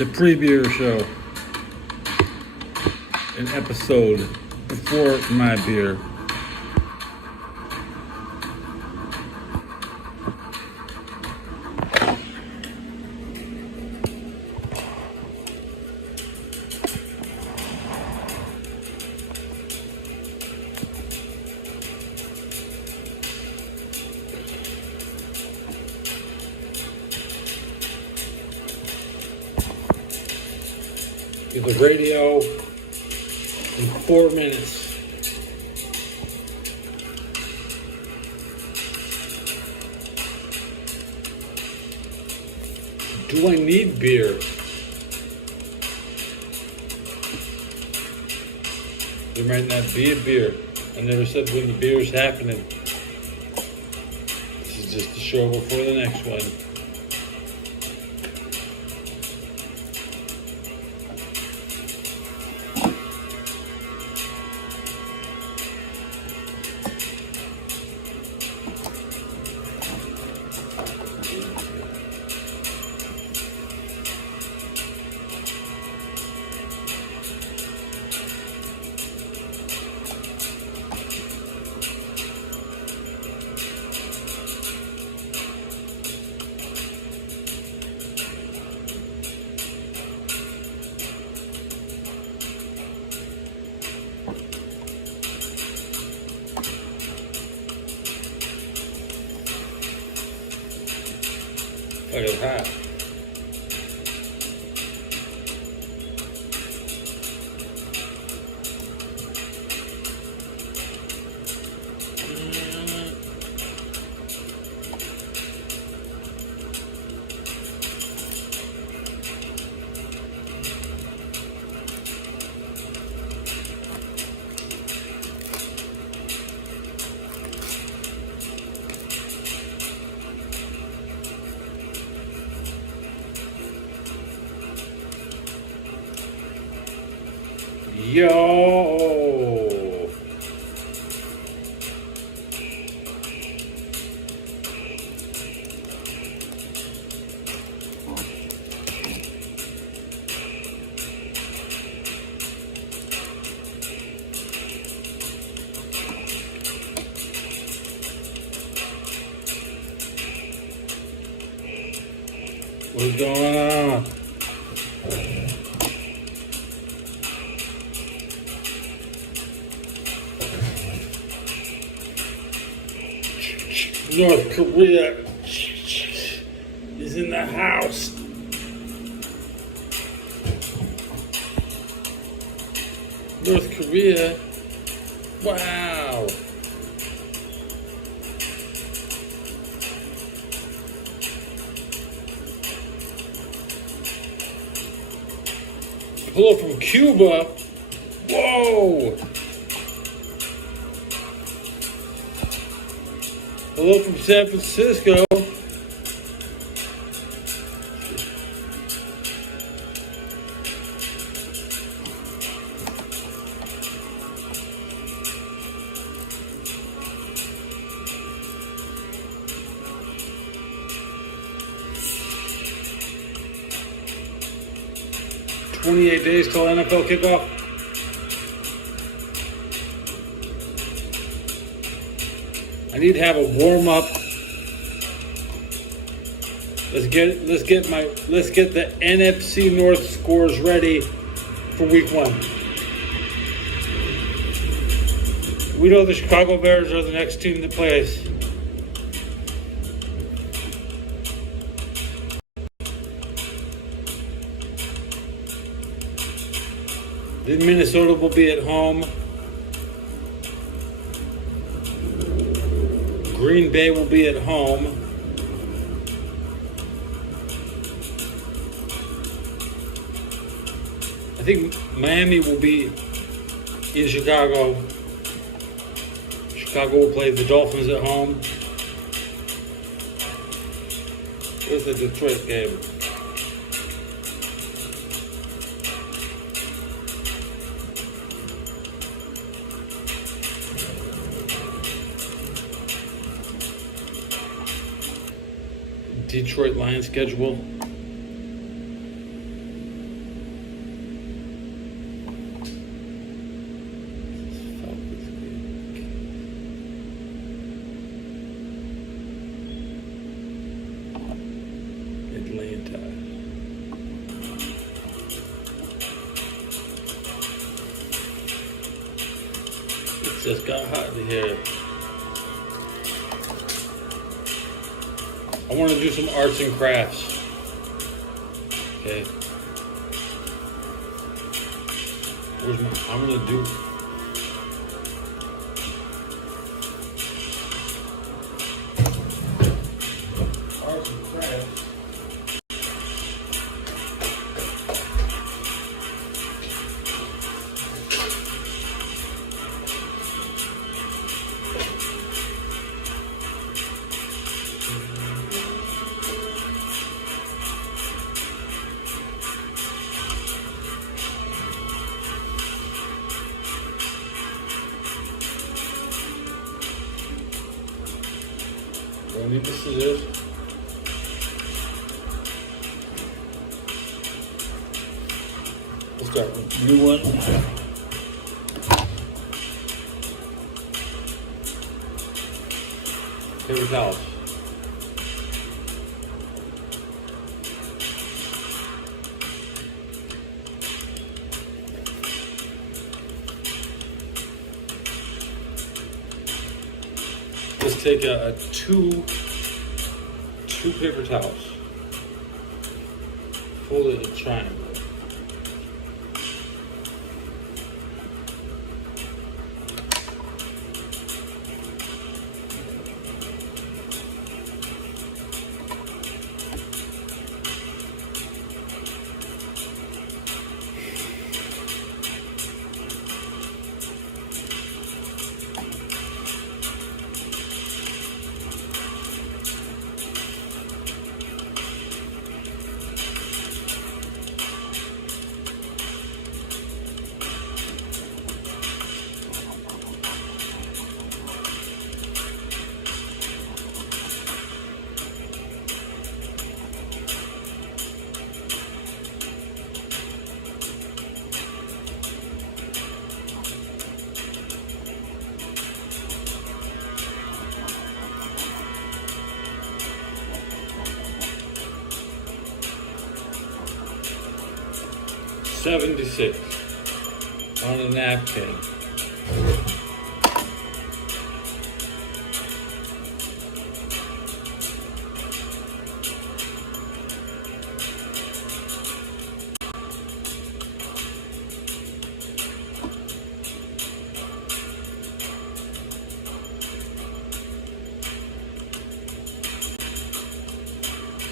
the pre-beer show, an episode before my beer. Do the radio in 4 minutes. Do I need beer? There might not be a beer. I never said when the beer is happening. This is just the show before the next one. Fucking hot. Yo! What's going on? North Korea is in the house. North Korea? Wow. Hello from Cuba. Whoa. Hello from San Francisco. "28 days till NFL kickoff." I need to have a warm up. Let's get the NFC North scores ready for week 1. We know the Chicago Bears are the next team that plays. Then Minnesota will be at home. Green Bay will be at home. I think Miami will be in Chicago. Chicago will play the Dolphins at home. Where's the Detroit game? Detroit Lions schedule. Just got hot in here. I want to do some arts and crafts. Okay. I'm gonna do. Arts and crafts. Don't need the scissors. Let's start with a new one. Paper towels. Let's take two paper towels, fold it in a triangle. $76 on a napkin.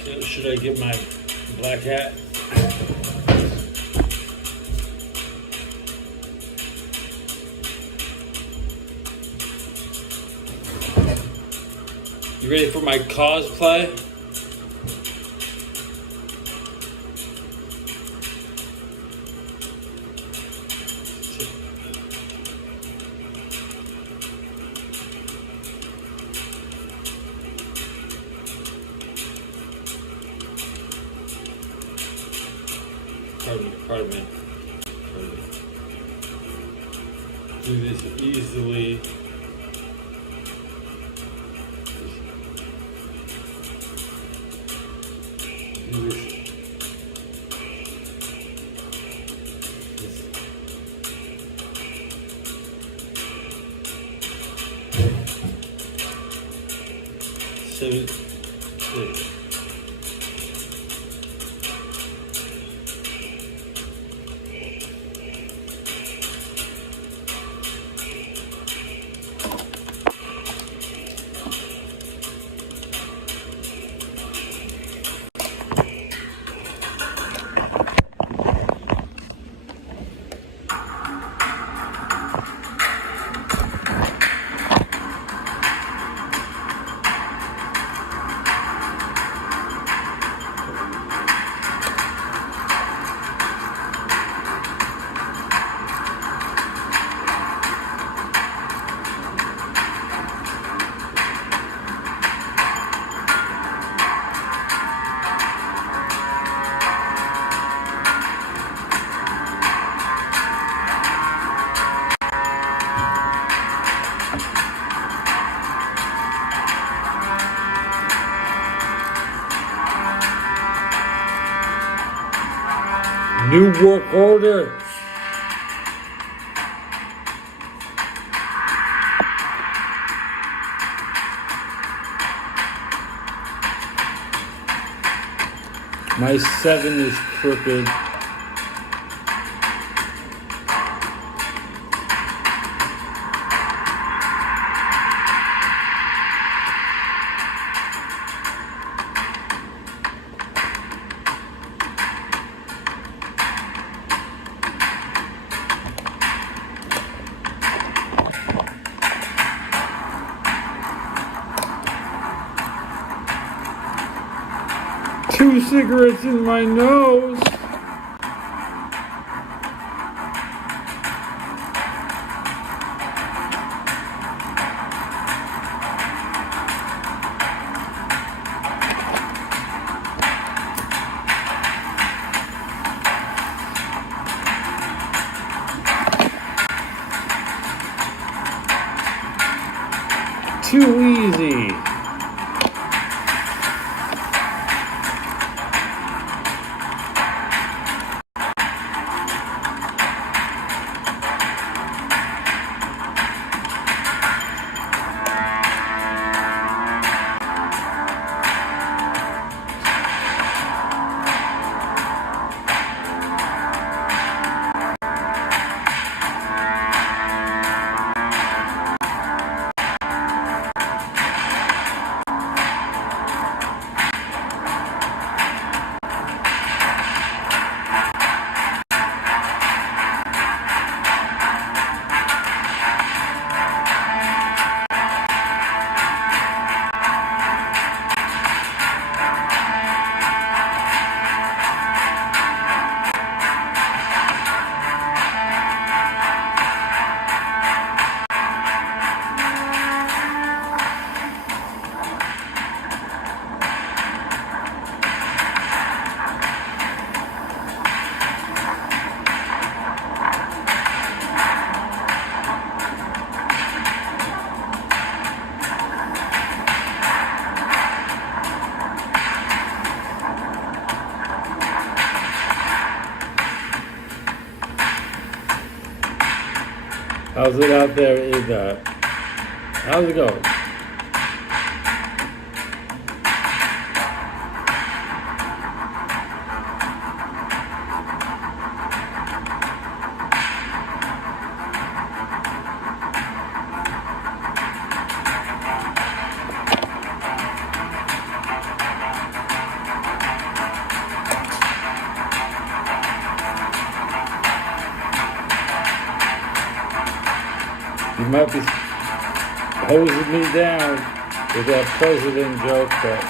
So should I get my black hat? You ready for my cosplay? Pardon me. Do this easily. Do this. New work order. My 7 is crooked. Two cigarettes in my nose. Too easy. How's it out there in how's it going? You might be hosing me down with that president joke, but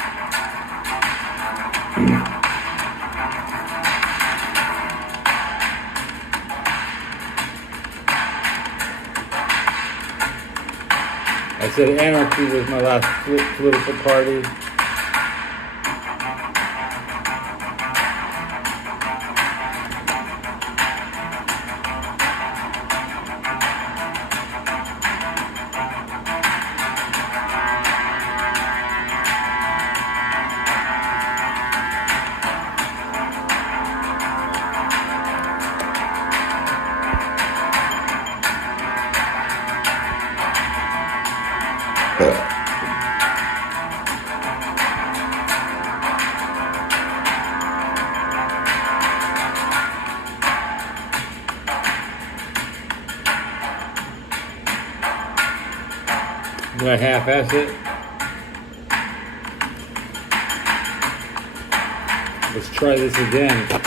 I said anarchy was my last political party. Do I half-ass it? Let's try this again.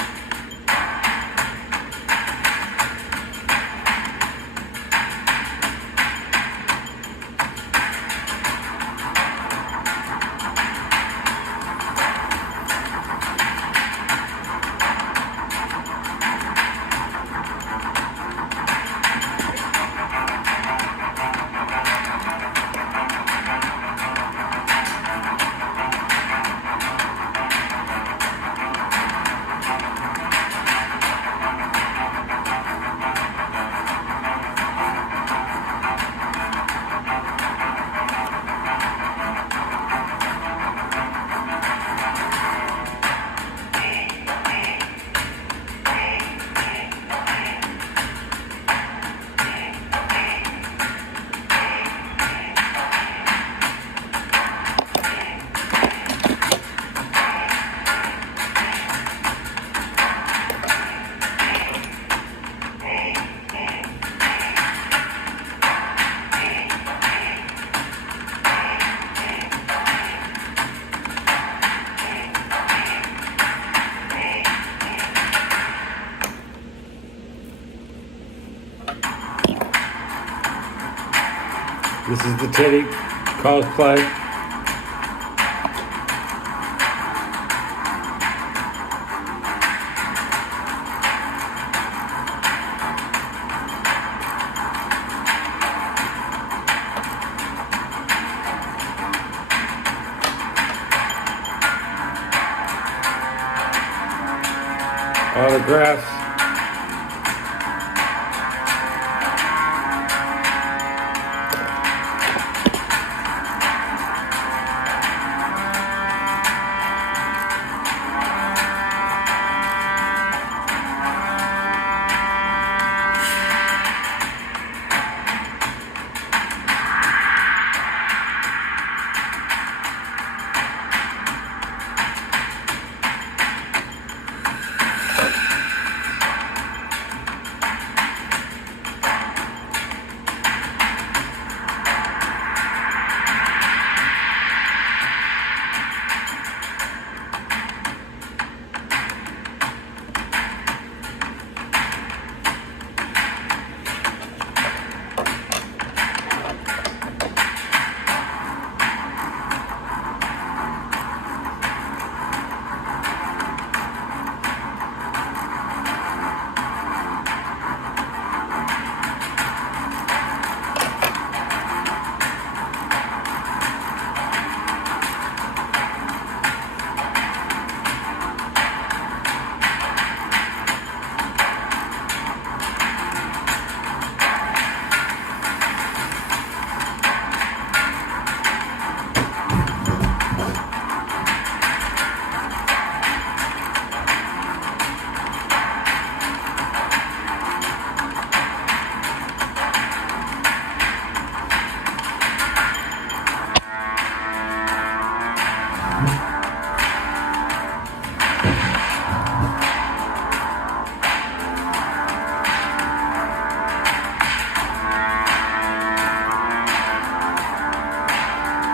This is the Teddy cosplay. Autographs.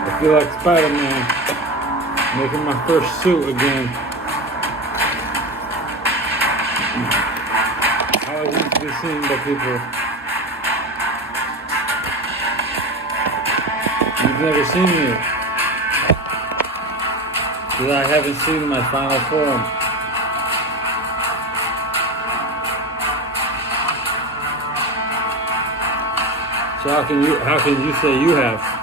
I feel like Spider-Man, making my first suit again. I was used to be seen by people. You've never seen me, because I haven't seen my final form. So how can you say you have?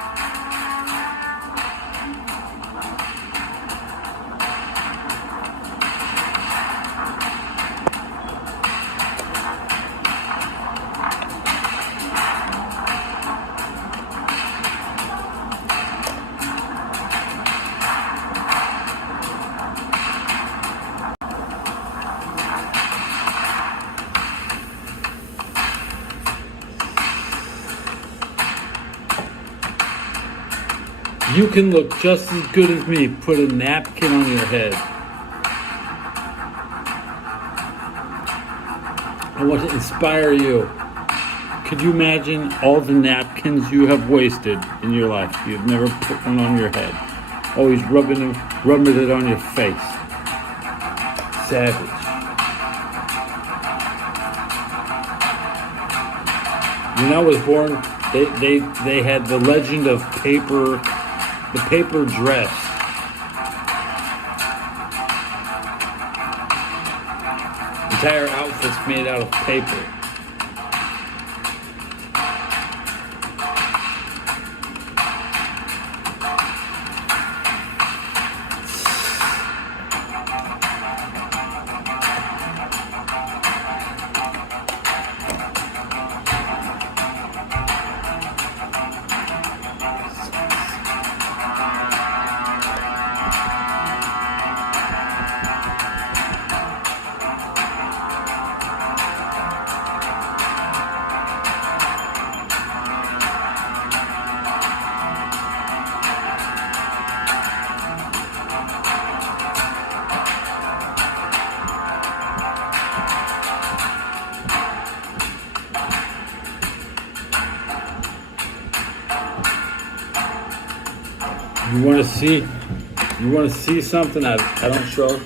You can look just as good as me. Put a napkin on your head. I want to inspire you. Could you imagine all the napkins you have wasted in your life? You've never put one on your head. Always rubbing it on your face. Savage. When I was born, they had the legend of the paper dress. Entire outfits made out of paper. You want to see something I don't show?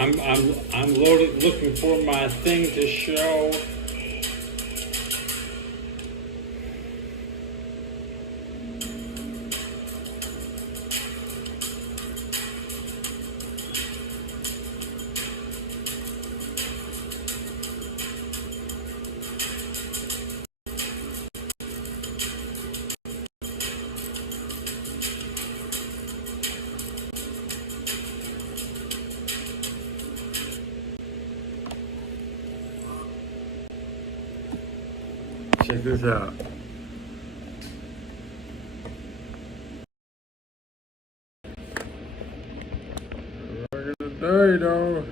I'm loaded, looking for my thing to show. Check this out. Look at the Dorito.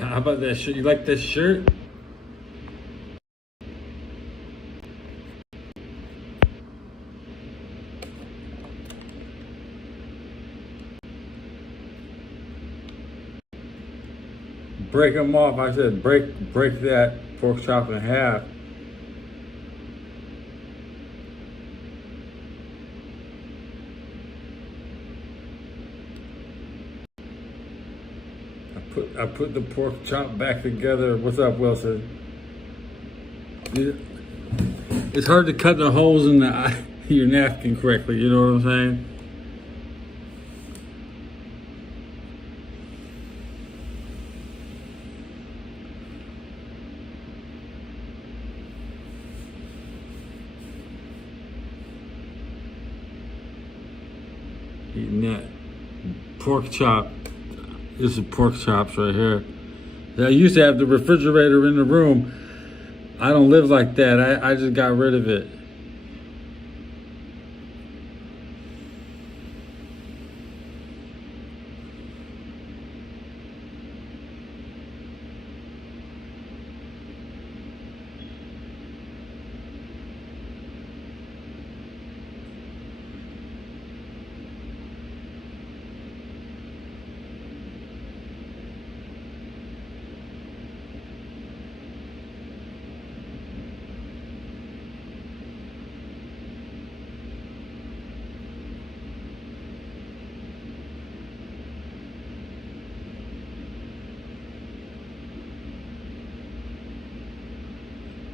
How about that shirt? You like this shirt? Break them off. I said break that pork chop in half. I put the pork chop back together. What's up, Wilson? It's hard to cut the holes in your napkin correctly. You know what I'm saying? Eating that pork chop. This is pork chops right here. I used to have the refrigerator in the room. I don't live like that. I just got rid of it.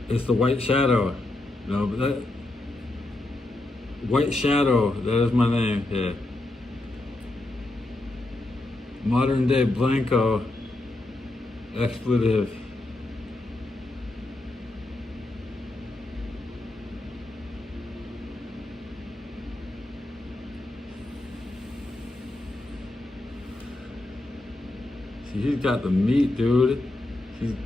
It's the White Shadow. No, but that White Shadow, that is my name. Yeah. Modern day Blanco expletive. See, he's got the meat, dude. He's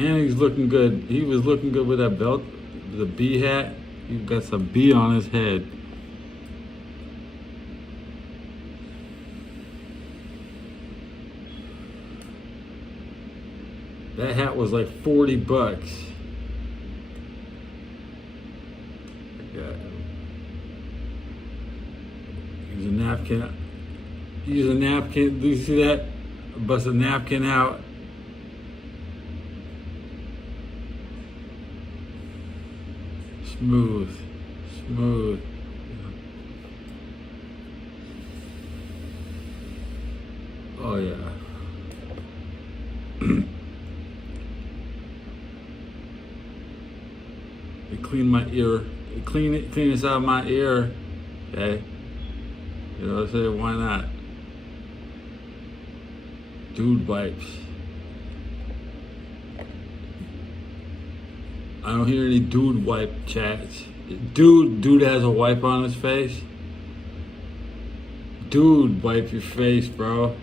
And he's looking good. He was looking good with that belt, the bee hat. He got some bee on his head. That hat was like $40. Use a napkin. Use a napkin. Do you see that? Bust a napkin out. Smooth, smooth. Oh yeah. You clean my ear. Clean this out of my ear. Okay. You know what I'm saying? Why not? Dude wipes. I don't hear any dude wipe chats. Dude has a wipe on his face. Dude, wipe your face, bro.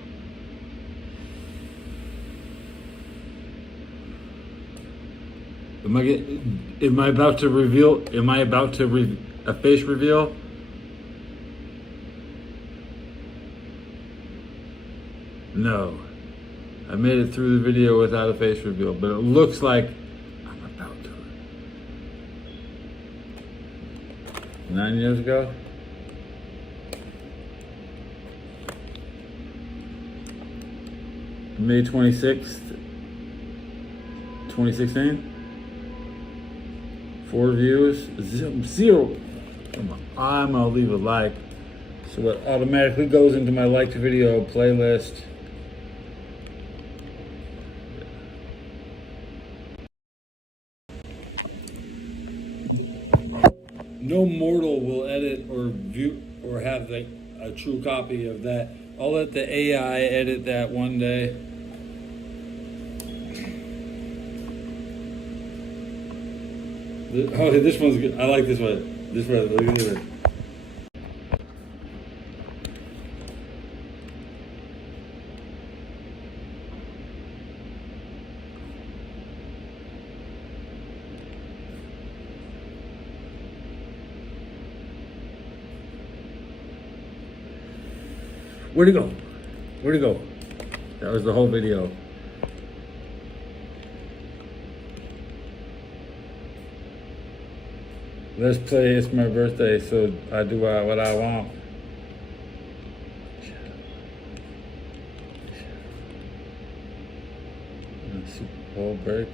Am I about to reveal? Am I about to a face reveal? No. I made it through the video without a face reveal, but it looks like I'm about to. 9 years ago? May 26th, 2016? 4 views, 0. Come on, I'm gonna leave a like. So it automatically goes into my liked video playlist. No mortal will edit or view or have a true copy of that. I'll let the AI edit that one day. Oh, this one's good. I like this one. This one, look at this. Where'd it go? Where'd it go? That was the whole video. Let's play It's My Birthday, so I do what I want. Super Bowl break.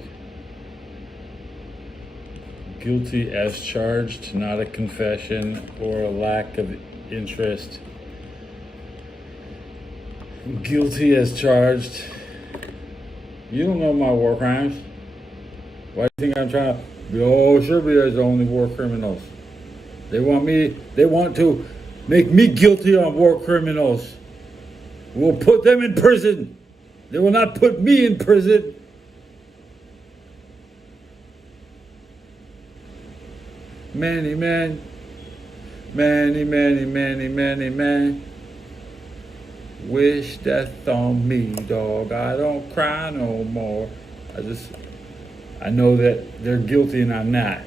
Guilty as charged, not a confession or a lack of interest. Guilty as charged. You don't know my war crimes. Why do you think I'm trying to? Oh, Serbia is only war criminals. They want to make me guilty on war criminals. We'll put them in prison. They will not put me in prison. Many men, many wish death on me, dog. I don't cry no more. I know that they're guilty and I'm not.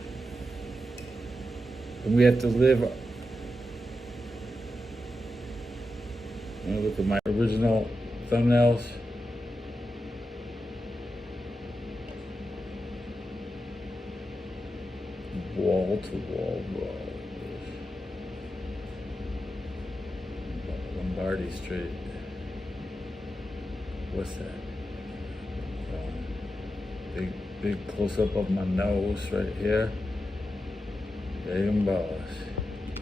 And we have to live. I'm gonna look at my original thumbnails. Wall to wall brawl. Lombardi Street. What's that? Big close up of my nose right here. Big Boss.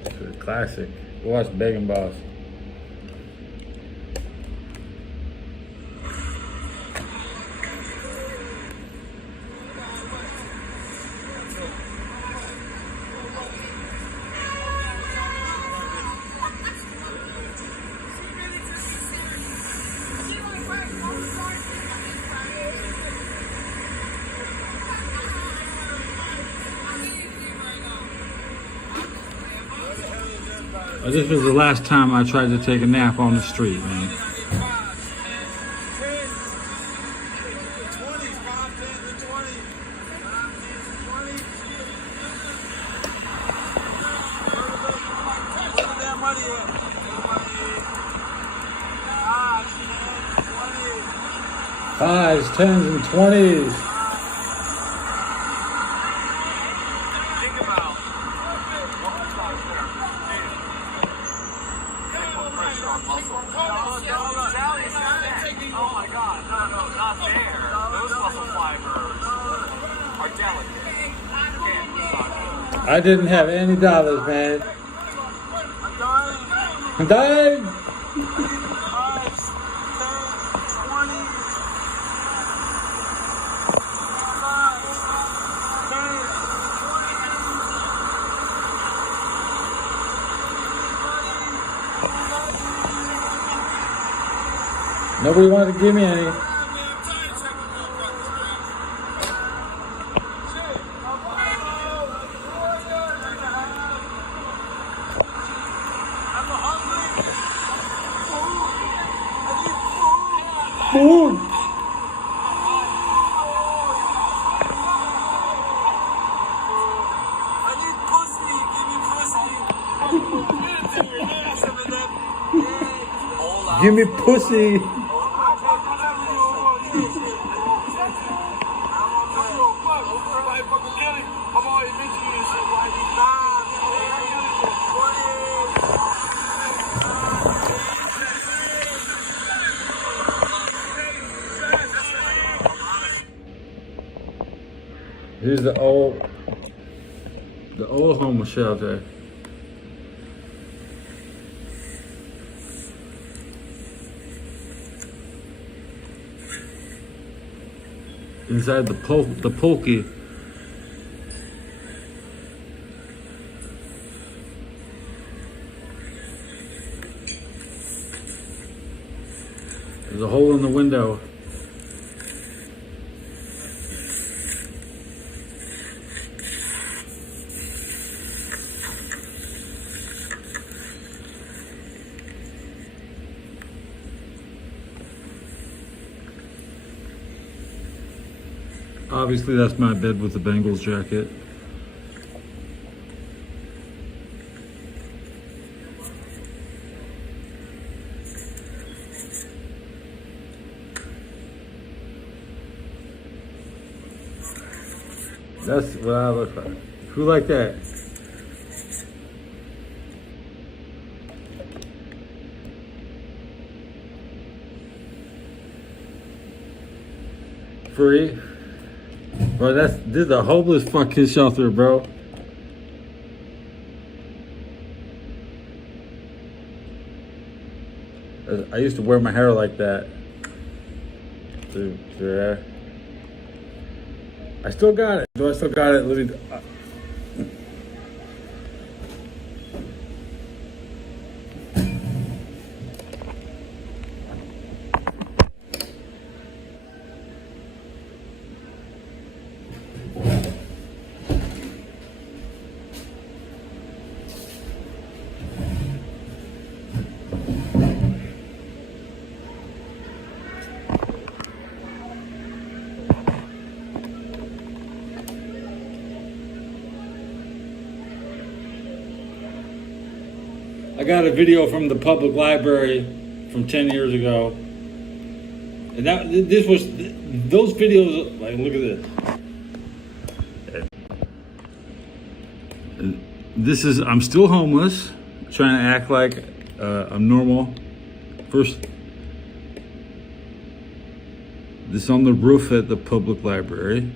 It's a classic. Watch Big Boss. This was the last time I tried to take a nap on the street, man. Fives, tens, and 20s. Oh my God, no, not there. Those muscle fibers are delicate. I didn't have any dollars, man. I'm dying. Nobody wanted to give me any. Food. Give me pussy. Here's the old homeless shelter. Inside the pokey. There's a hole in the window. Obviously, that's my bed with the Bengals jacket. That's what I look like. Who like that? Free? Bro, this is a homeless fucking shelter, bro. I used to wear my hair like that. Through there. I still got it. Do I still got it? Let me. I got a video from the public library from 10 years ago. And those videos, like, look at this. I'm still homeless, trying to act like I'm normal. First, this on the roof at the public library.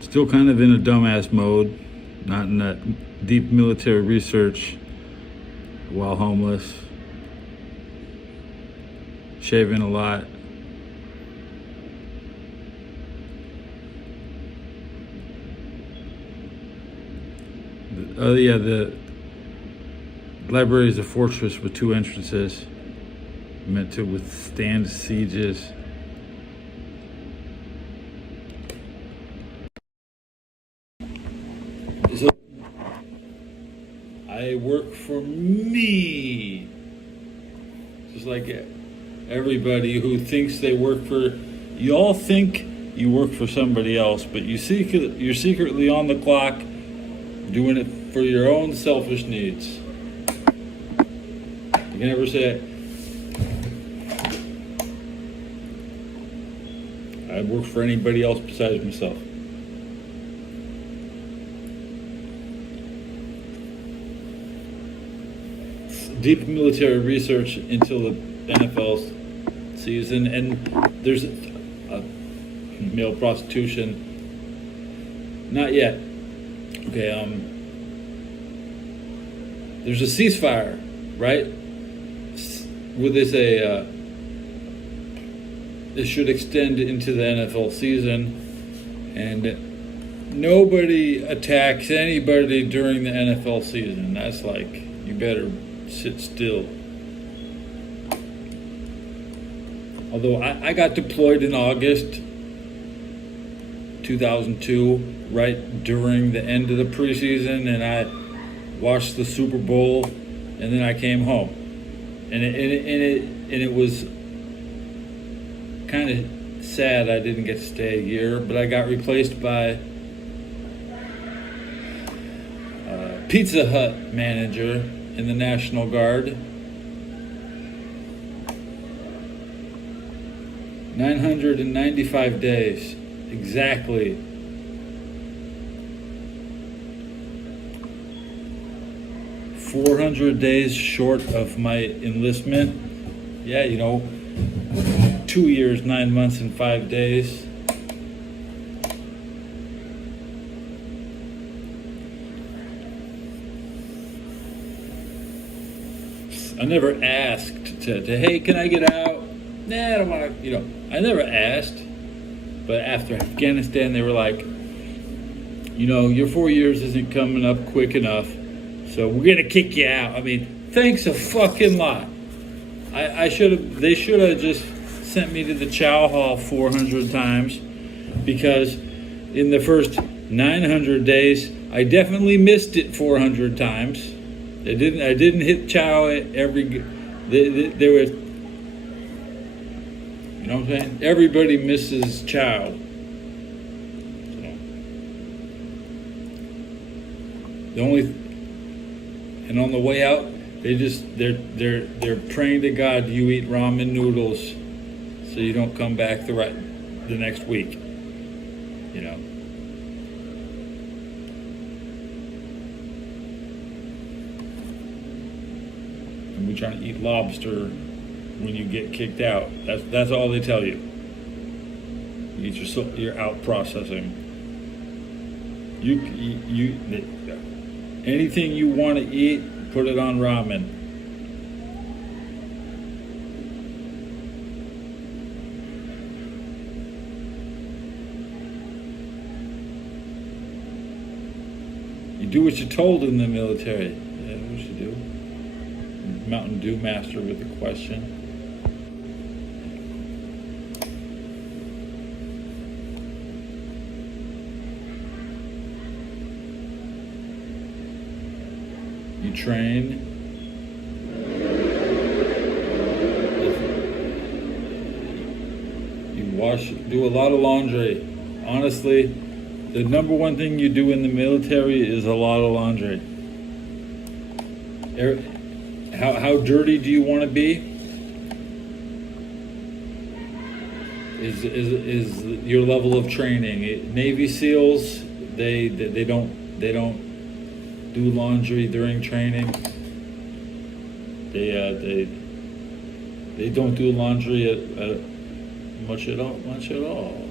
Still kind of in a dumbass mode, not in that deep military research while homeless. Shaving a lot. Yeah, the library is a fortress with 2 entrances, meant to withstand sieges. So I work for me, just like everybody who thinks they work for. You all think you work for somebody else, but you're secretly on the clock, doing it for your own selfish needs. You can never say, I work for anybody else besides myself. Deep military research until the NFL season, and there's male prostitution. Not yet. Okay, there's a ceasefire, right? Where they say it should extend into the NFL season, and Nobody attacks anybody during the NFL season. That's like, you better sit still. Although I got deployed in August 2002, right during the end of the preseason, and I watched the Super Bowl, and then I came home, and it was kind of sad I didn't get to stay a year, but I got replaced by Pizza Hut manager in the National Guard. 995 days, exactly. $400 days short of my enlistment. Yeah, 2 years, 9 months, and 5 days. I never asked to hey, can I get out? Nah, I don't want to, I never asked. But after Afghanistan, they were like, your 4 years isn't coming up quick enough, so we're going to kick you out. I mean, thanks a fucking lot. They should have just sent me to the Chow Hall 400 times, because in the first 900 days, I definitely missed it 400 times. I didn't hit Chow there was, you know what I'm saying? Everybody misses Chow. And on the way out, they're praying to God you eat ramen noodles so you don't come back the next week. And we're trying to eat lobster when you get kicked out. That's all they tell you. You're out processing. Anything you want to eat, put it on ramen. You do what you're told in the military. Yeah, what you do. Mountain Dew master with a question. You train. You do a lot of laundry. Honestly, the number one thing you do in the military is a lot of laundry. How dirty do you want to be? Is your level of training. Navy SEALs, they don't do laundry during training. They don't do laundry much at all.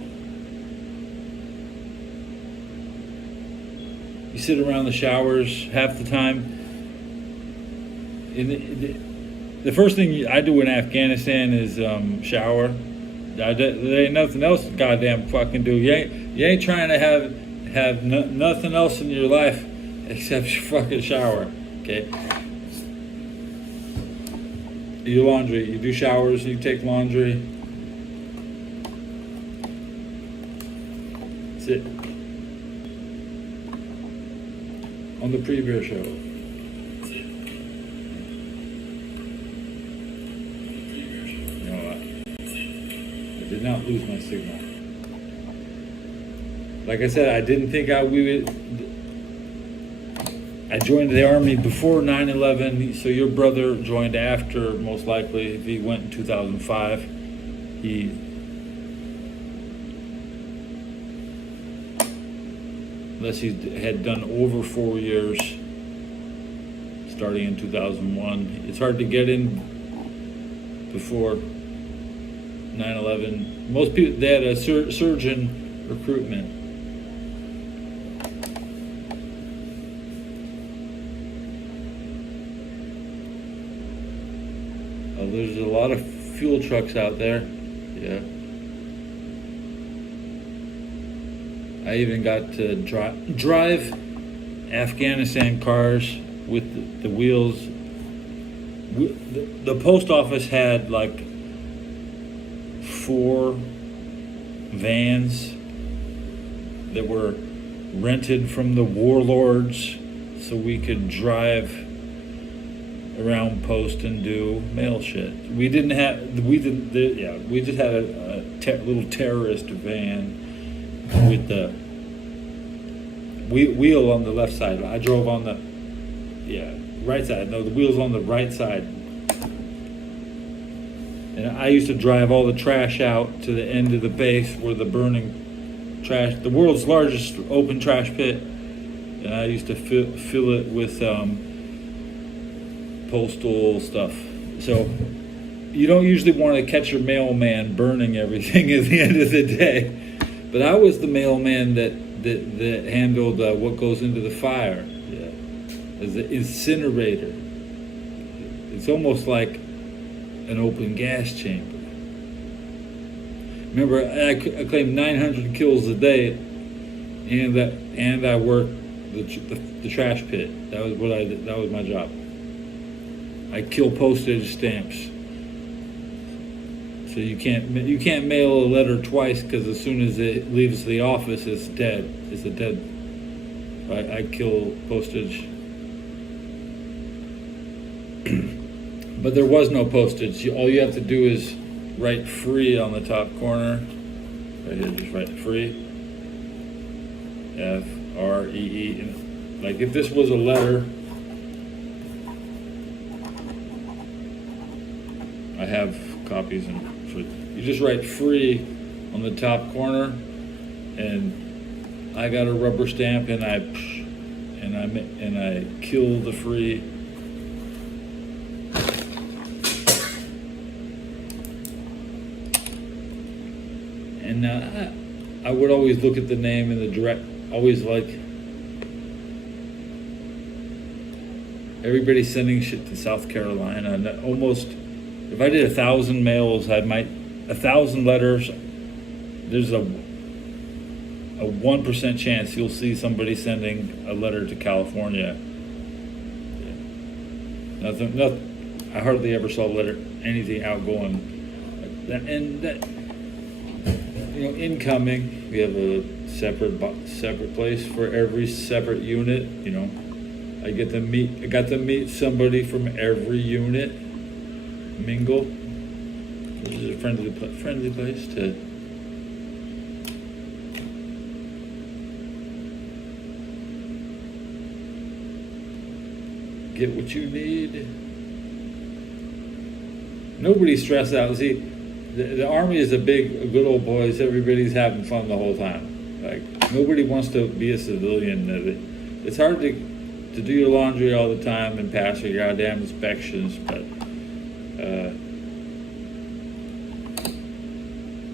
You sit around the showers half the time. The first thing I do in Afghanistan is shower. There ain't nothing else to goddamn fucking do. You ain't trying to have nothing else in your life except your fucking shower. Okay. You do laundry. You do showers. You take laundry. That's it. On the Pre-Bear Show. I did not lose my signal. Like I said, I didn't think I joined the Army before 9/11, so your brother joined after, most likely. If he went in 2005, unless he had done over 4 years, starting in 2001. It's hard to get in before 9/11. Most people, they had a surgeon recruitment. There's a lot of fuel trucks out there. Yeah. I even got to drive Afghanistan cars with the wheels. The post office had like 4 vans that were rented from the warlords so we could drive around post and do mail shit. We just had a little terrorist van with the wheel on the left side. I drove on the right side. No, the wheel's on the right side. And I used to drive all the trash out to the end of the base where the burning trash, the world's largest open trash pit, and I used to fill it with postal stuff. So you don't usually want to catch your mailman burning everything at the end of the day. But I was the mailman that handled what goes into the fire, as the incinerator. It's almost like an open gas chamber. Remember, I claimed 900 kills a day, and I worked the trash pit. That was what I did. That was my job. I kill postage stamps. So you can't mail a letter twice, because as soon as it leaves the office, it's dead. It's a dead. I kill postage. But there was no postage. All you have to do is write free on the top corner. Right here, just write free. FREE. Like if this was a letter, I have copies, and you just write free on the top corner, and I got a rubber stamp, and I kill the free. And I would always look at the name and the direct. Always like everybody's sending shit to South Carolina, and almost. If I did 1,000 mails, 1,000 letters, there's a 1% chance you'll see somebody sending a letter to California. Nothing. I hardly ever saw anything outgoing. And incoming, we have a separate place for every separate unit. I got to meet somebody from every unit. Mingle. This is a friendly place to get what you need. Nobody's stressed out. See, the Army is a good old boys. Everybody's having fun the whole time. Like nobody wants to be a civilian. It's hard to do your laundry all the time and pass your goddamn inspections, but.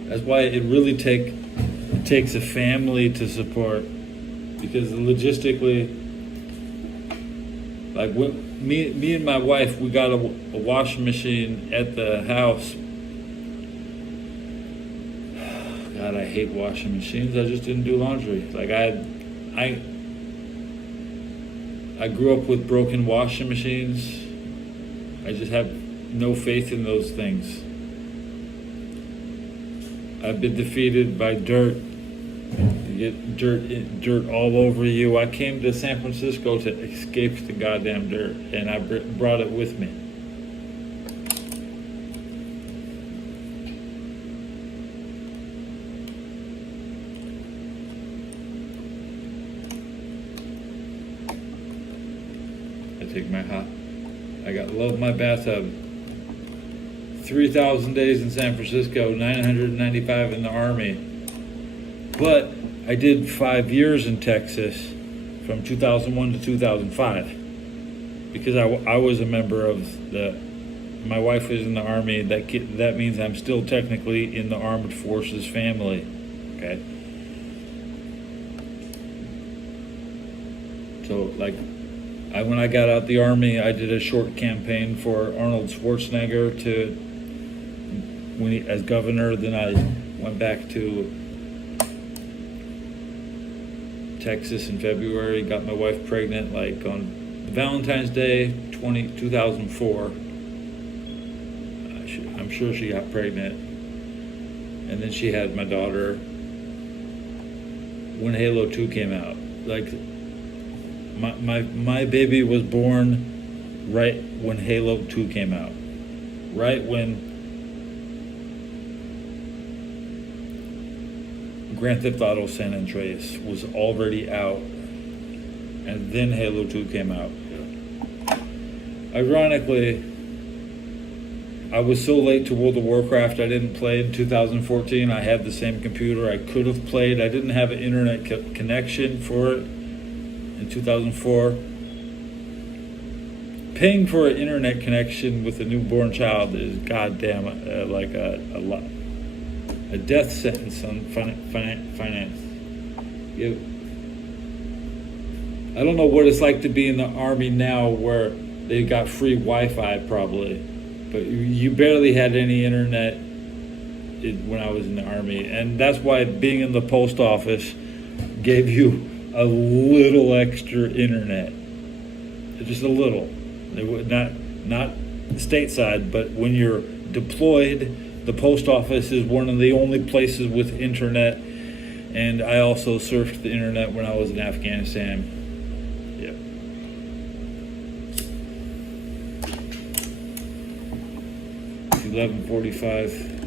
That's why it really takes a family to support, because logistically, like me and my wife, we got a washing machine at the house. God, I hate washing machines. I just didn't do laundry. Like I grew up with broken washing machines. I just have no faith in those things. I've been defeated by dirt. You get dirt all over you. I came to San Francisco to escape the goddamn dirt, and I brought it with me. I love my bathtub. 3,000 days in San Francisco, 995 in the Army. But I did 5 years in Texas from 2001 to 2005 because I was a member of my wife was in the Army. That means I'm still technically in the Armed Forces family. Okay. So when I got out the Army, I did a short campaign for Arnold Schwarzenegger as governor. Then I went back to Texas in February. Got my wife pregnant like on Valentine's Day 2004. I'm sure she got pregnant. And then she had my daughter when Halo 2 came out. Like my baby was born right when Halo 2 came out. Right when Grand Theft Auto San Andreas was already out, and then Halo 2 came out. Ironically, I was so late to World of Warcraft, I didn't play in 2014. I had the same computer. I could have played. I didn't have an internet connection for it in 2004. Paying for an internet connection with a newborn child is goddamn like a death sentence on finance. I don't know what it's like to be in the Army now, where they got free Wi-Fi probably, but you barely had any internet when I was in the Army, and that's why being in the post office gave you a little extra internet, just a little. It would not stateside, but when you're deployed, the post office is one of the only places with internet. And I also surfed the internet when I was in Afghanistan. Yeah. It's 11:45.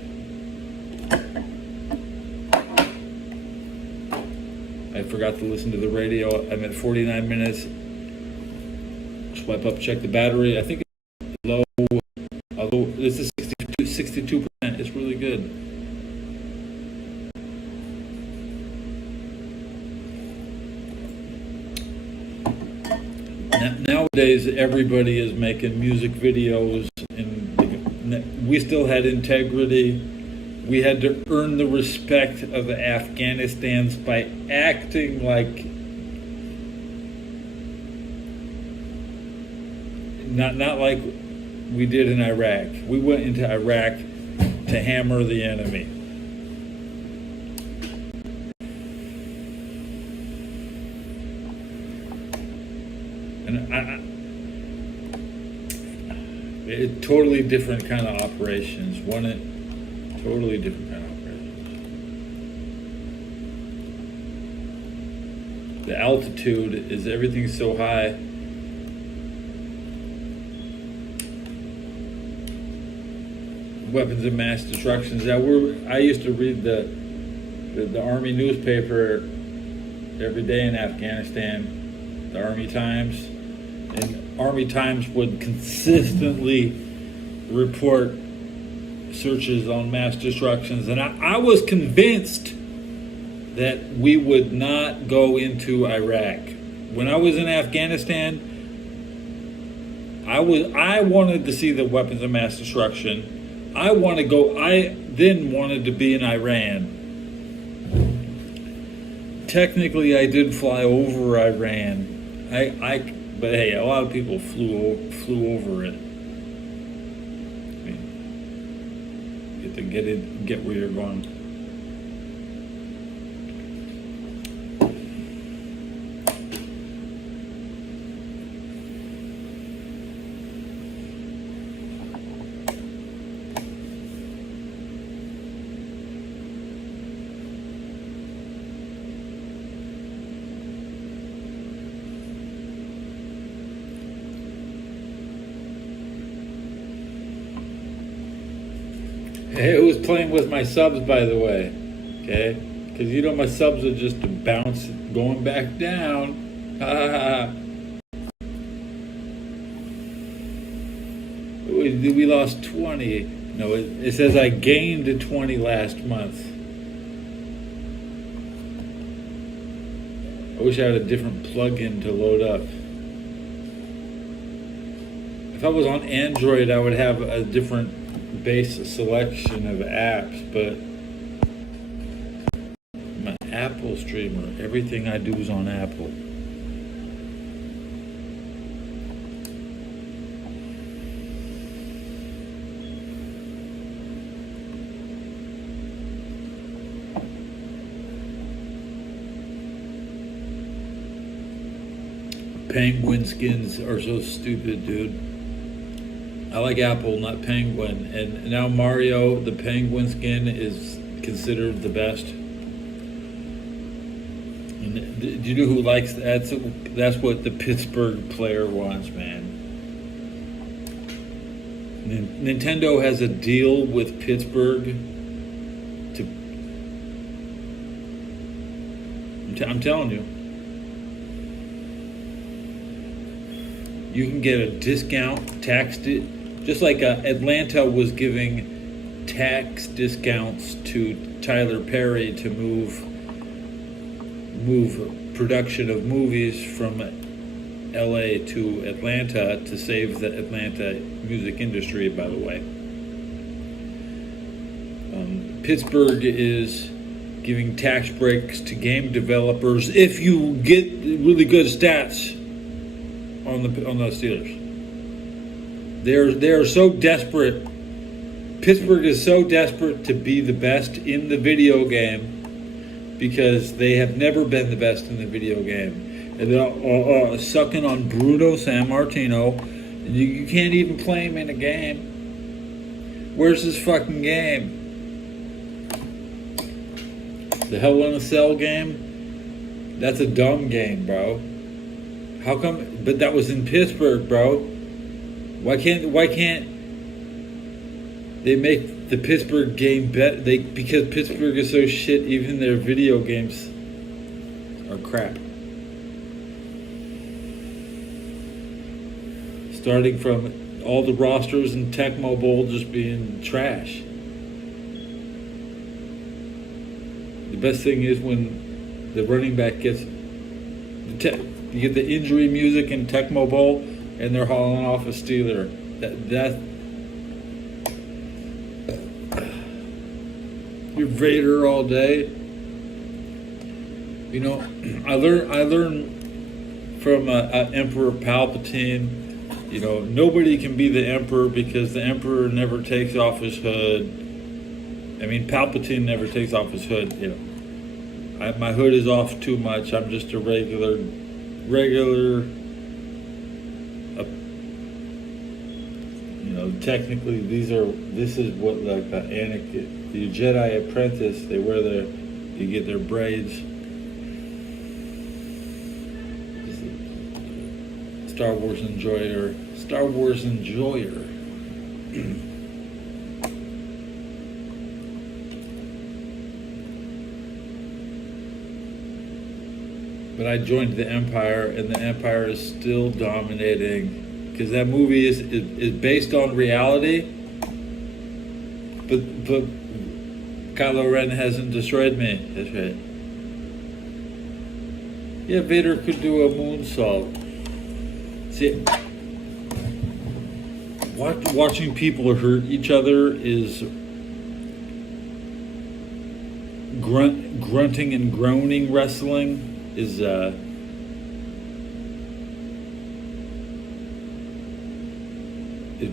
I forgot to listen to the radio. I'm at 49 minutes. Swipe up, check the battery. I think it's low, although this is 62%. It's really good. Nowadays, everybody is making music videos, and we still had integrity. We had to earn the respect of the Afghanistans by acting like not like we did in Iraq. We went into Iraq to hammer the enemy. And it totally different kind of operations. Totally different kind of operations. The altitude is, everything's so high. Weapons of mass destruction. I used to read the Army newspaper every day in Afghanistan, the Army Times, and Army Times would consistently report searches on mass destructions, and I was convinced that we would not go into Iraq. When I was in Afghanistan, I wanted to see the weapons of mass destruction. I then wanted to be in Iran. Technically, I did fly over Iran. But hey, a lot of people flew over it. I mean, you get to get where you're going. It was playing with my subs, by the way, okay? Because you know my subs are just bounce, going back down. We lost 20. No, it says I gained 20 last month. I wish I had a different plugin to load up. If I was on Android, I would have a different base selection of apps, but my Apple streamer, everything I do is on Apple. penguin skins are so stupid, dude. I like Apple, not Penguin. And now Mario, the penguin skin, is considered the best. And do you know who likes that? That's what the Pittsburgh player wants, man. Nintendo has a deal with Pittsburgh to. I'm telling you. You can get a discount, just like Atlanta was giving tax discounts to Tyler Perry to move production of movies from LA to Atlanta to save the Atlanta music industry, by the way. Pittsburgh is giving tax breaks to game developers if you get really good stats on the Steelers. They're so desperate. Pittsburgh is so desperate to be the best in the video game because they have never been the best in the video game. And they're sucking on Bruno Sammartino. And you can't even play him in a game. Where's his fucking game? The Hell in a Cell game? That's a dumb game, bro. How come? But that was in Pittsburgh, bro. Why can't they make the Pittsburgh game better? Because Pittsburgh is so shit. Even their video games are crap. Starting from all the rosters in Tecmo Bowl just being trash. The best thing is when the running back gets you get the injury music in Tecmo Bowl, and they're hauling off a Steeler. That you're Vader all day. You know, I learned from Emperor Palpatine. You know, nobody can be the Emperor because the Emperor never takes off his hood. I mean, Palpatine never takes off his hood. You know, my hood is off too much. I'm just a regular. You know, technically, this is what like the Anakin, the Jedi apprentice. They wear you get their braids. Star Wars enjoyer. But I joined the Empire, and the Empire is still dominating because that movie is based on reality. But Kylo Ren hasn't destroyed me. That's right. Yeah, Vader could do a moonsault. See, watching people hurt each other is grunting and groaning wrestling. Is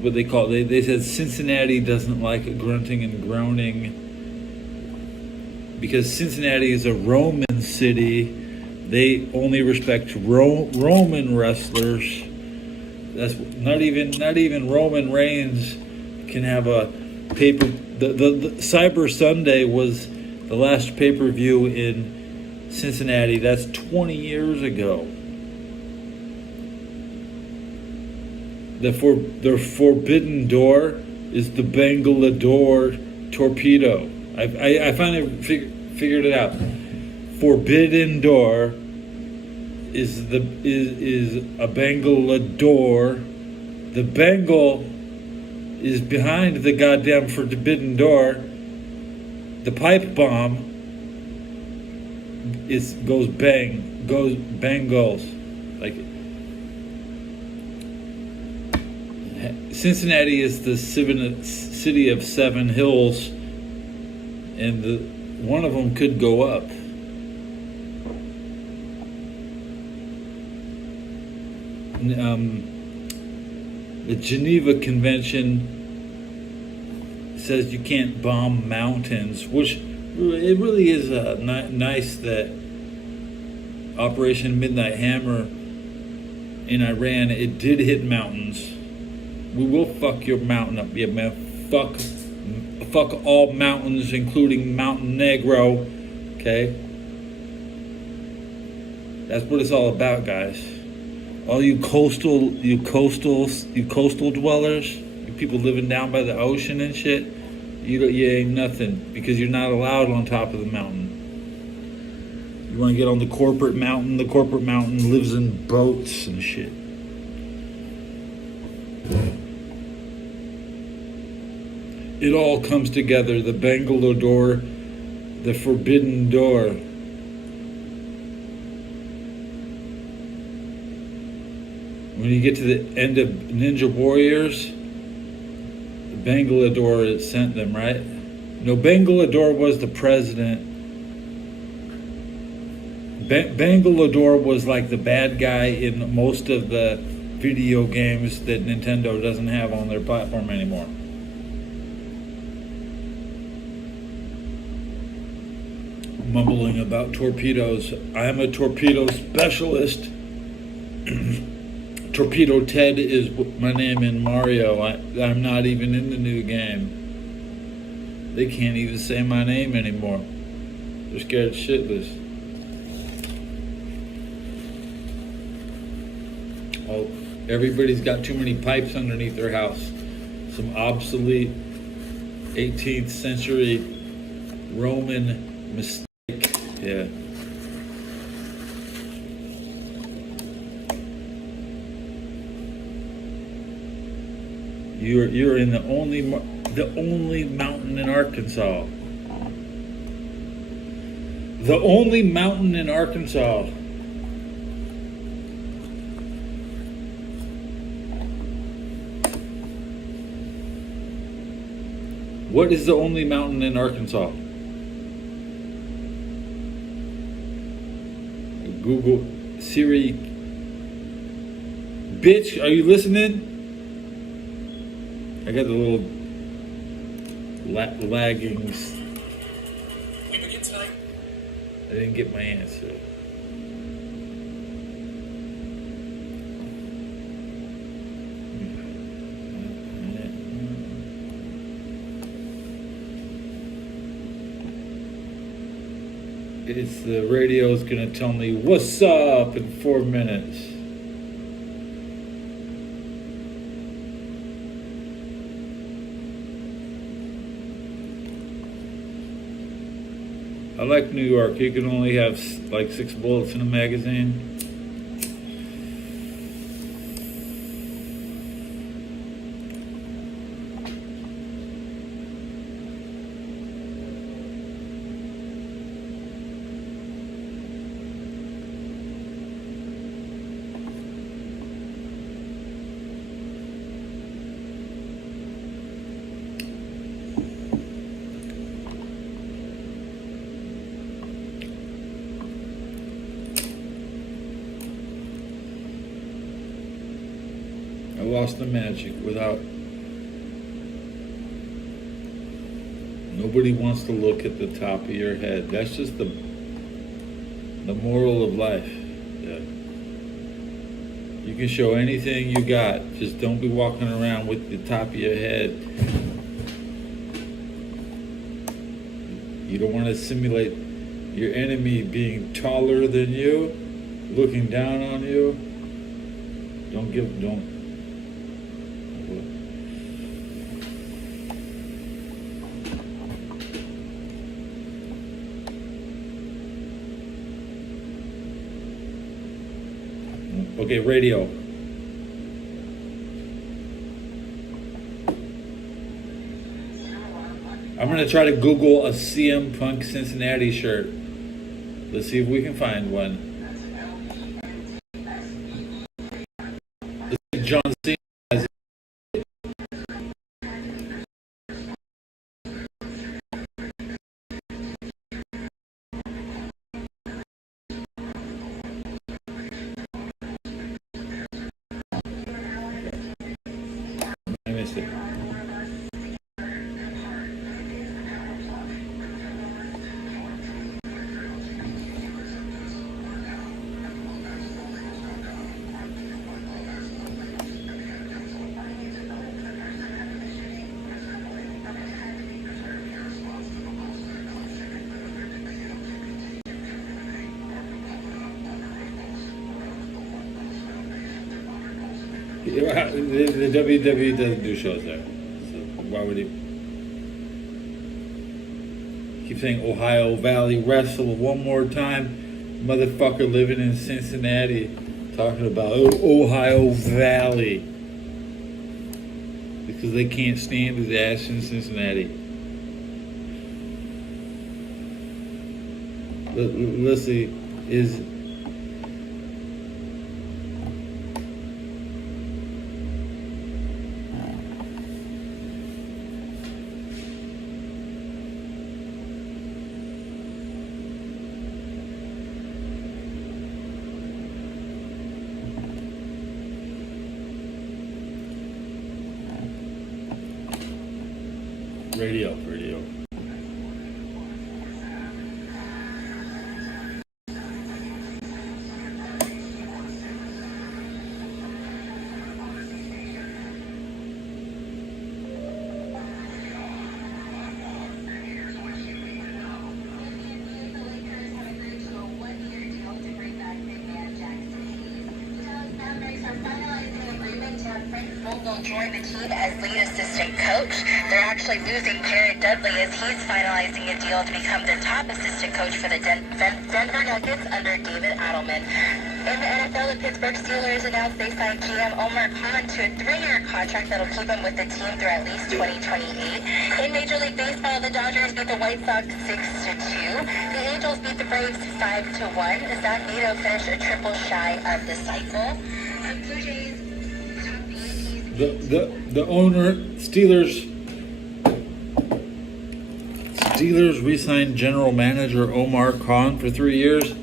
what they call it. They said Cincinnati doesn't like grunting and groaning because Cincinnati is a Roman city. They only respect Roman wrestlers. That's not even Roman Reigns can have a paper. The Cyber Sunday was the last pay-per-view in Cincinnati. That's 20 years ago. The forbidden door is the Bangalore torpedo. I finally figured it out. Forbidden door is a Bangalore. The Bengal is behind the goddamn forbidden door. The pipe bomb goes bangles. Like Cincinnati is the city of seven hills, and one of them could go up. The Geneva Convention says you can't bomb mountains, which it really is nice that Operation Midnight Hammer in Iran, it did hit mountains. We will fuck your mountain up, yeah, man. Fuck all mountains, including Montenegro. Okay, that's what it's all about, guys. All you coastal dwellers, you people living down by the ocean and shit. You ain't nothing because you're not allowed on top of the mountain. You want to get on the corporate mountain? The corporate mountain lives in boats and shit. It all comes together. The Bangalore door, the forbidden door. When you get to the end of Ninja Warriors, the Bangalore sent them, right? No, Bangalore was the president. Bangalore was like the bad guy in most of the video games that Nintendo doesn't have on their platform anymore. Mumbling about torpedoes. I'm a torpedo specialist. Torpedo Ted is my name in Mario. I'm not even in the new game. They can't even say my name anymore. They're scared shitless. Oh, everybody's got too many pipes underneath their house. Some obsolete 18th century Roman mistake. Yeah. You're in the only mountain in Arkansas. The only mountain in Arkansas. What is the only mountain in Arkansas? Google, Siri. Bitch, are you listening? I got the little lagging. I didn't get my answer. It's the radio's gonna tell me what's up in 4 minutes. I like New York. You can only have like 6 bullets in a magazine. I lost the magic without. Nobody wants to look at the top of your head. That's just the moral of life. Yeah. You can show anything you got. Just don't be walking around with the top of your head. You don't want to simulate your enemy being taller than you, looking down on you. Don't. Okay, radio. I'm gonna try to Google a CM Punk Cincinnati shirt. Let's see if we can find one. Let's see if John Cena has it. I missed it. The WWE doesn't do shows there, so why would he? Keep saying Ohio Valley Wrestle one more time, motherfucker living in Cincinnati, talking about Ohio Valley because they can't stand his ass in Cincinnati. Let's see, is radio. Will join the team as lead assistant coach. They're actually losing Jared Dudley as he's finalizing a deal to become the top assistant coach for the Denver Nuggets under David Adelman. In the NFL, the Pittsburgh Steelers announced they signed GM Omar Khan to a 3-year contract that'll keep him with the team through at least 2028. In Major League Baseball, the Dodgers beat the White Sox 6-2. The Angels beat the Braves 5-1. Zach Neto finished a triple shy of the cycle. Blue Jays. The owner, Steelers re-signed general manager Omar Khan for 3 years.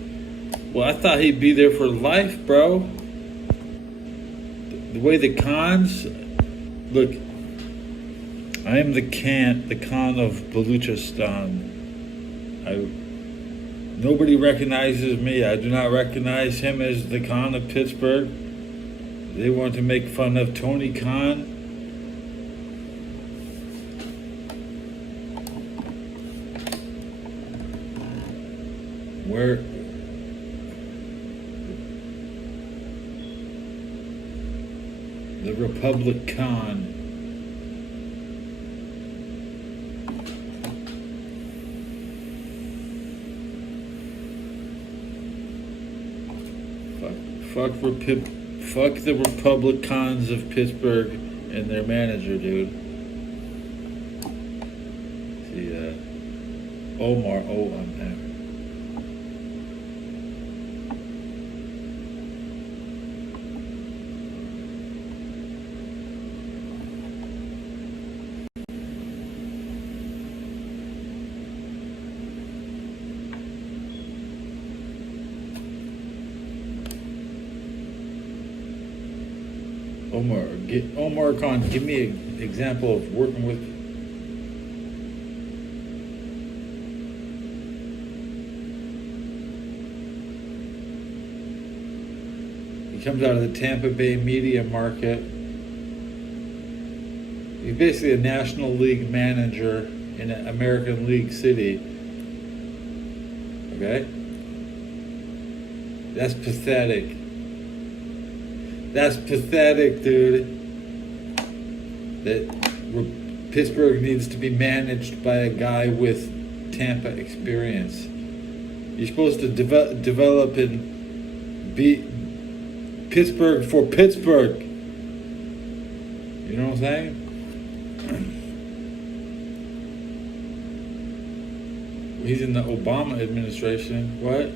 Well, I thought he'd be there for life, bro. The way the Khans look, I am the Khan of Baluchistan. Nobody recognizes me. I do not recognize him as the Khan of Pittsburgh. They want to make fun of Tony Khan. Where the Republican. Fuck the Republicans of Pittsburgh and their manager, dude. See, Omar. Oh, I'm there. Omar Khan, give me an example of working with. He comes out of the Tampa Bay media market. He's basically a National League manager in an American League city. Okay? That's pathetic. That's pathetic, dude. That Pittsburgh needs to be managed by a guy with Tampa experience. You're supposed to develop and be Pittsburgh for Pittsburgh. You know what I'm saying? He's in the Obama administration. What?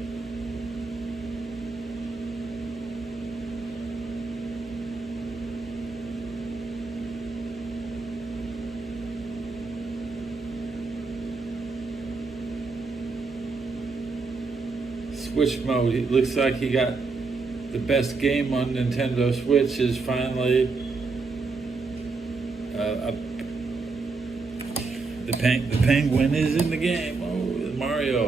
Switch mode. It looks like he got the best game on Nintendo Switch is finally the penguin is in the game. Oh, Mario.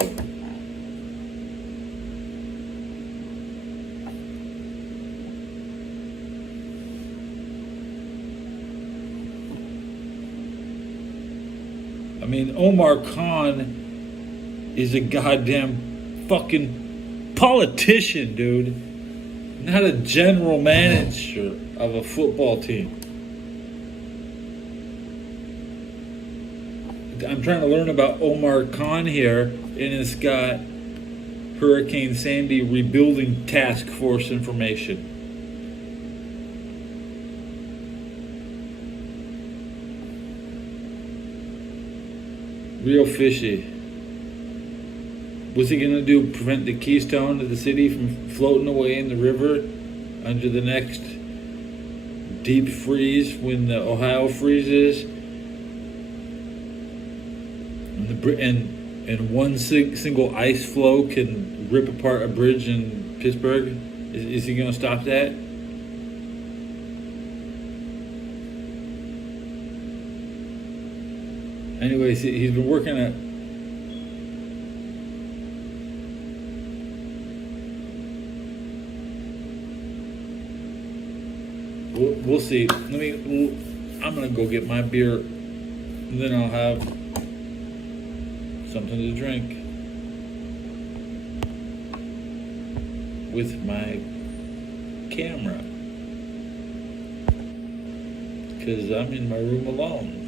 I mean, Omar Khan is a goddamn fucking politician, dude. Not a general manager. of a football team. I'm trying to learn about Omar Khan here, and it's got Hurricane Sandy rebuilding task force information. Real fishy. What's he gonna do? Prevent the keystone of the city from floating away in the river under the next deep freeze when the Ohio freezes? And one single ice flow can rip apart a bridge in Pittsburgh. Is he gonna stop that? Anyways, he's been working at. We'll see. I'm gonna go get my beer, and then I'll have something to drink with my camera, because I'm in my room alone.